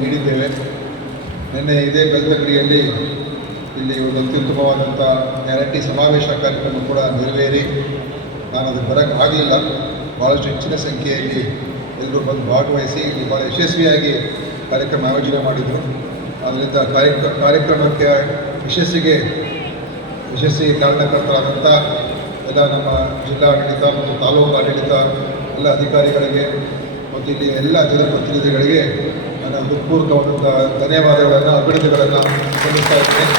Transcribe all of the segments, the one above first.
ನೀಡಿದ್ದೇವೆ. ನಿನ್ನೆ ಇದೇ ಬೆಳ್ತಂಗಡಿಯಲ್ಲಿ ಇಲ್ಲಿ ಒಂದು ಅತ್ಯುತ್ತಮವಾದಂಥ ಗ್ಯಾರಂಟಿ ಸಮಾವೇಶ ಕಾರ್ಯಕ್ರಮ ಕೂಡ ನೆರವೇರಿ. ನಾನು ಅದು ಬರೋಕ್ಕೆ ಆಗಲಿಲ್ಲ. ಭಾಳಷ್ಟು ಹೆಚ್ಚಿನ ಸಂಖ್ಯೆಯಲ್ಲಿ ಎಲ್ಲರೂ ಬಂದು ಭಾಗವಹಿಸಿ ಇಲ್ಲಿ ಭಾಳ ಯಶಸ್ವಿಯಾಗಿ ಕಾರ್ಯಕ್ರಮ ಆಯೋಜನೆ ಮಾಡಿದರು. ಅದರಿಂದ ಕಾರ್ಯಕ್ರಮ ಕಾರ್ಯಕ್ರಮಕ್ಕೆ ಯಶಸ್ಸಿಗೆ ಯಶಸ್ವಿ ಕಾರಣಕರ್ತರಾದಂಥ ಎಲ್ಲ ನಮ್ಮ ಜಿಲ್ಲಾಡಳಿತ ಮತ್ತು ತಾಲೂಕು ಆಡಳಿತ, ಎಲ್ಲ ಅಧಿಕಾರಿಗಳಿಗೆ ಮತ್ತು ಇಲ್ಲಿ ಎಲ್ಲ ಜನಪ್ರತಿನಿಧಿಗಳಿಗೆ ನನ್ನ ಹೃತ್ಪೂರ್ವಕವಾದಂಥ ಧನ್ಯವಾದಗಳನ್ನು, ಅಭಿನಂದನೆಗಳನ್ನು ಸಲ್ಲಿಸ್ತಾ ಇದ್ದೇನೆ.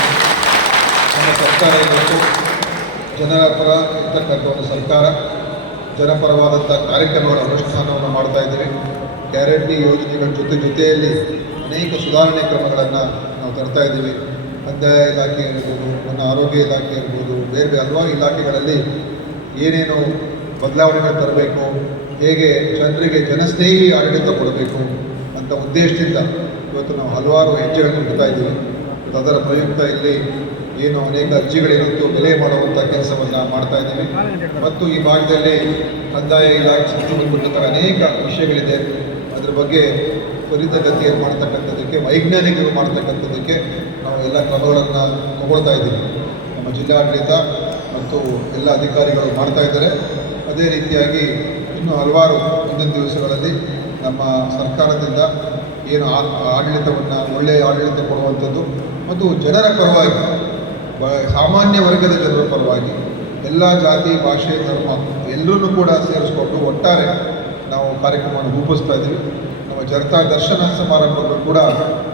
ನಮ್ಮ ಸರ್ಕಾರ ಇವತ್ತು ಜನರ ಪರ ಇರ್ತಕ್ಕಂಥ ಒಂದು ಸರ್ಕಾರ, ಜನಪರವಾದಂಥ ಕಾರ್ಯಕ್ರಮಗಳ ಅನುಷ್ಠಾನವನ್ನು ಮಾಡ್ತಾ ಇದ್ದೇವೆ ಗ್ಯಾರಂಟಿ ಯೋಜನೆಗಳ ಜೊತೆ ಜೊತೆಯಲ್ಲಿ ಅನೇಕ ಸುಧಾರಣೆ ಕ್ರಮಗಳನ್ನು ನಾವು ತರ್ತಾ ಇದ್ದೀವಿ. ಕಂದಾಯ ಇಲಾಖೆ ಇರ್ಬೋದು ನನ್ನ ಆರೋಗ್ಯ ಇಲಾಖೆ ಇರ್ಬೋದು ಬೇರೆ ಬೇರೆ ಹಲವಾರು ಇಲಾಖೆಗಳಲ್ಲಿ ಏನೇನು ಬದಲಾವಣೆಗಳು ತರಬೇಕು ಹೇಗೆ ಜನರಿಗೆ ಜನಸ್ನೇಹಿ ಆಡಳಿತ ಕೊಡಬೇಕು ಅಂತ ಉದ್ದೇಶದಿಂದ ಇವತ್ತು ನಾವು ಹಲವಾರು ಹೆಜ್ಜೆಗಳನ್ನು ಇಡ್ತಾ ಇದ್ದೀವಿ. ಮತ್ತು ಅದರ ಪ್ರಯುಕ್ತ ಇಲ್ಲಿ ಏನು ಅನೇಕ ಅರ್ಜಿಗಳೇನಿತ್ತು ಬೆಲೆ ಮಾಡುವಂಥ ಕೆಲಸವನ್ನು ಮಾಡ್ತಾ ಇದ್ದೀವಿ. ಮತ್ತು ಈ ಭಾಗದಲ್ಲಿ ಕಂದಾಯ ಇಲಾಖೆ ಸಂಬಂಧಪಟ್ಟಂತಹ ಅನೇಕ ವಿಷಯಗಳಿದೆ. ಅದ್ರ ಬಗ್ಗೆ ತ್ವರಿತಗತಿಯಲ್ಲಿ ಮಾಡ್ತಕ್ಕಂಥದ್ದಕ್ಕೆ, ವೈಜ್ಞಾನಿಕರು ಮಾಡ್ತಕ್ಕಂಥದ್ದಕ್ಕೆ ನಾವು ಎಲ್ಲ ಕ್ರಮಗಳನ್ನು ತಗೊಳ್ತಾ ಇದ್ದೀವಿ. ನಮ್ಮ ಜಿಲ್ಲಾಡಳಿತ ಮತ್ತು ಎಲ್ಲ ಅಧಿಕಾರಿಗಳು ಮಾಡ್ತಾ ಇದ್ದಾರೆ. ಅದೇ ರೀತಿಯಾಗಿ ಇನ್ನು ಹಲವಾರು ಮುಂದಿನ ದಿವಸಗಳಲ್ಲಿ ನಮ್ಮ ಸರ್ಕಾರದಿಂದ ಏನು ಆಡಳಿತವನ್ನು ಒಳ್ಳೆಯ ಆಡಳಿತ ಕೊಡುವಂಥದ್ದು ಮತ್ತು ಜನರ ಪರವಾಗಿ ಸಾಮಾನ್ಯ ವರ್ಗದ ಜನರ ಪರವಾಗಿ ಎಲ್ಲ ಜಾತಿ, ಭಾಷೆ, ಧರ್ಮ ಎಲ್ಲರನ್ನೂ ಕೂಡ ಸೇರಿಸ್ಕೊಂಡು ಒಟ್ಟಾರೆ ನಾವು ಕಾರ್ಯಕ್ರಮವನ್ನು ರೂಪಿಸ್ತಾ ಇದ್ದೀವಿ. ನಮ್ಮ ಜನತಾ ದರ್ಶನ ಸಮಾರಂಭಗಳು ಕೂಡ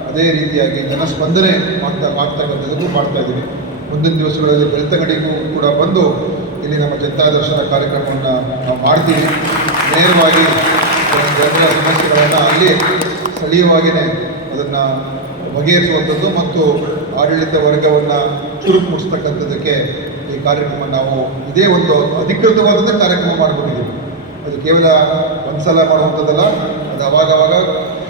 ಅದೇ ರೀತಿಯಾಗಿ ಜನಸ್ಪಂದನೆ ಮಾಡ್ತಾ ಮಾಡ್ತಕ್ಕಂಥದ್ದು ಮಾಡ್ತಾ ಇದ್ದೀವಿ. ಮುಂದಿನ ದಿವಸಗಳಲ್ಲಿ ಬೆಳ್ತಂಗಡಿಗೂ ಕೂಡ ಬಂದು ಇಲ್ಲಿ ನಮ್ಮ ಜನತಾ ದರ್ಶನ ಕಾರ್ಯಕ್ರಮವನ್ನು ನಾವು ಮಾಡ್ತೀವಿ. ನೇರವಾಗಿ ಜನರ ಸಮಸ್ಯೆಗಳನ್ನು ಅಲ್ಲಿ ಸ್ಥಳೀಯವಾಗಿಯೇ ಅದನ್ನು ಬಗೆಹರಿಸುವಂಥದ್ದು ಮತ್ತು ಆಡಳಿತ ವರ್ಗವನ್ನು ಚುರುಕು ಈ ಕಾರ್ಯಕ್ರಮ ನಾವು ಇದೇ ಒಂದು ಅಧಿಕೃತವಾದಂಥ ಕಾರ್ಯಕ್ರಮ ಮಾಡ್ಕೊಂಡಿದ್ದೀವಿ. ಅದು ಕೇವಲ ಒಂದ್ಸಲ ಮಾಡುವಂಥದ್ದಲ್ಲ, ಅದು ಅವಾಗವಾಗ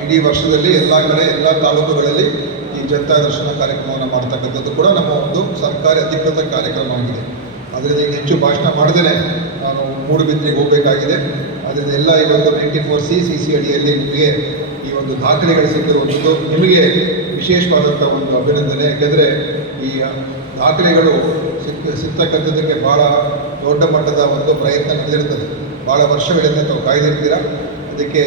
ಇಡೀ ವರ್ಷದಲ್ಲಿ ಎಲ್ಲ ಕಡೆ, ಎಲ್ಲ ತಾಲೂಕುಗಳಲ್ಲಿ ಈ ಜನತಾ ದರ್ಶನ ಕಾರ್ಯಕ್ರಮವನ್ನು ಮಾಡ್ತಕ್ಕಂಥದ್ದು ಕೂಡ ನಮ್ಮ ಒಂದು ಸರ್ಕಾರಿ ಅಧಿಕೃತ ಕಾರ್ಯಕ್ರಮ ಆಗಿದೆ ಅದರಿಂದ ಈಗ ಹೆಚ್ಚು ಭಾಷಣ ಮಾಡದೇ ನಾನು ಮೂಡುಬಿದ್ರಿಗೆ ಹೋಗಬೇಕಾಗಿದೆ. ಅದರಿಂದ ಎಲ್ಲ ಇವತ್ತು nineteen ninety four C C C ಅಡಿಯಲ್ಲಿ ನಿಮಗೆ ಈ ಒಂದು ದಾಖಲೆಗಳು ಸಿಕ್ಕಿರುವಂಥದ್ದು. ನಿಮಗೆ ವಿಶೇಷವಾದಂಥ ಒಂದು ಅಭಿನಂದನೆ. ಯಾಕೆಂದರೆ ಈ ದಾಖಲೆಗಳು ಸಿಕ್ಕ ಸಿಕ್ತಕ್ಕಂಥದ್ದಕ್ಕೆ ಭಾಳ ದೊಡ್ಡ ಮಟ್ಟದ ಒಂದು ಪ್ರಯತ್ನ ನಡೆದಿರ್ತದೆ ಭಾಳ ವರ್ಷಗಳಿಂದ ತಾವು ಕಾಯ್ದಿರ್ತೀರ? ಅದಕ್ಕೆ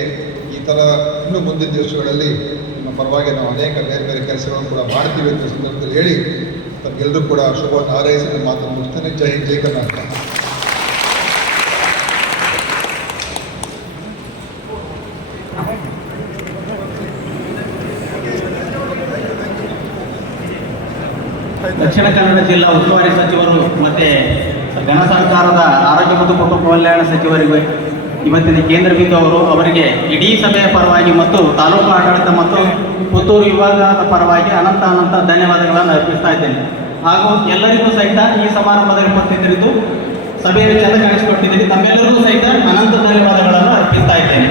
ಈ ಥರ ಇನ್ನು ಮುಂದಿನ ದಿವಸಗಳಲ್ಲಿ ನಿಮ್ಮ ಪರವಾಗಿ ನಾವು ಅನೇಕ ಬೇರೆ ಬೇರೆ ಕೆಲಸಗಳನ್ನು ಕೂಡ ಮಾಡ್ತೀವಿ ಅಂತ ಸಂದರ್ಭದಲ್ಲಿ ಹೇಳಿ ತಮಗೆಲ್ಲರೂ ಕೂಡ ಶುಭವನ್ನು ಹಾರೈಸಿ ಮಾತನ್ನು ಮುಗಿಸ್ತೇನೆ ಜೈ ಜೈ ಕರ್ನಾಟಕ. ದಕ್ಷಿಣ ಕನ್ನಡ ಜಿಲ್ಲಾ ಉಸ್ತುವಾರಿ ಸಚಿವರು ಮತ್ತೆ ಘನ ಸರ್ಕಾರದ ಆರೋಗ್ಯ ಮತ್ತು ಕುಟುಂಬ ಕಲ್ಯಾಣ ಸಚಿವರಿಗೆ ಇವತ್ತಿನ ಕೇಂದ್ರ ಬಿಂದು ಅವರು ಅವರಿಗೆ ಇಡೀ ಸಭೆಯ ಪರವಾಗಿ ಮತ್ತು ತಾಲೂಕು ಆಡಳಿತ ಮತ್ತು ಪುತ್ತೂರು ವಿಭಾಗದ ಪರವಾಗಿ ಅನಂತ ಅನಂತ ಧನ್ಯವಾದಗಳನ್ನು ಅರ್ಪಿಸ್ತಾ ಇದ್ದೇನೆ. ಹಾಗೂ ಎಲ್ಲರಿಗೂ ಸಹಿತ ಈ ಸಮಾರಂಭದಲ್ಲಿ ಉಪಸ್ಥಿತರಿದ್ದು, ಸಭೆಯಲ್ಲಿ ಚೆಂದ ಕಾಣಿಸಿಕೊಟ್ಟಿದ್ದೀನಿ ತಮ್ಮೆಲ್ಲರಿಗೂ ಸಹಿತ ಅನಂತ ಧನ್ಯವಾದಗಳನ್ನು ಅರ್ಪಿಸ್ತಾ ಇದ್ದೇನೆ.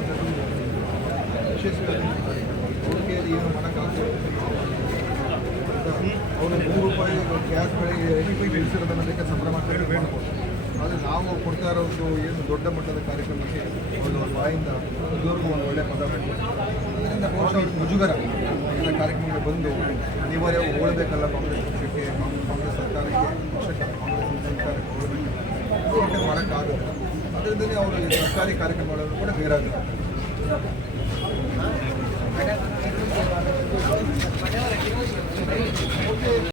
ಜನರು ಏನು ಅವರು ನೂರು ರೂಪಾಯಿ ಗ್ಯಾಸ್ ಬೆಳೆಗೆ ಇಳಿಸಿರೋದನ್ನ ಬೇಕಾ ಸಂಭ್ರಮ ಮಾಡಿ ಮಾಡ್ಬೋದು ಆದರೆ ನಾವು ಕೊಡ್ತಾ ಏನು ದೊಡ್ಡ ಮಟ್ಟದ ಕಾರ್ಯಕ್ರಮಕ್ಕೆ ಒಂದು ಬಾಯಿಂದ ಇದುವರೆಗೂ ಒಂದು ಒಳ್ಳೆಯ ಪದ ಅದರಿಂದ ಬಹುಶಃ ಮುಜುಗರ ಇಂಥ ಕಾರ್ಯಕ್ರಮಕ್ಕೆ ಬಂದು ಅನಿವಾರ್ಯ ಹೋಗಬೇಕಲ್ಲ ಕಾಂಗ್ರೆಸ್ ಪಕ್ಷಕ್ಕೆ ಕಾಂಗ್ರೆಸ್ ಸರ್ಕಾರಕ್ಕೆ ಪಕ್ಷಕ್ಕೆ ಕಾಂಗ್ರೆಸ್ ಸರ್ಕಾರಕ್ಕೆ ಮಟ್ಟದಲ್ಲಿ ಅವರು ಸರ್ಕಾರಿ ಕಾರ್ಯಕ್ರಮಗಳಲ್ಲೂ ಕೂಡ ಗೈರಾಗಿದ್ದಾರೆ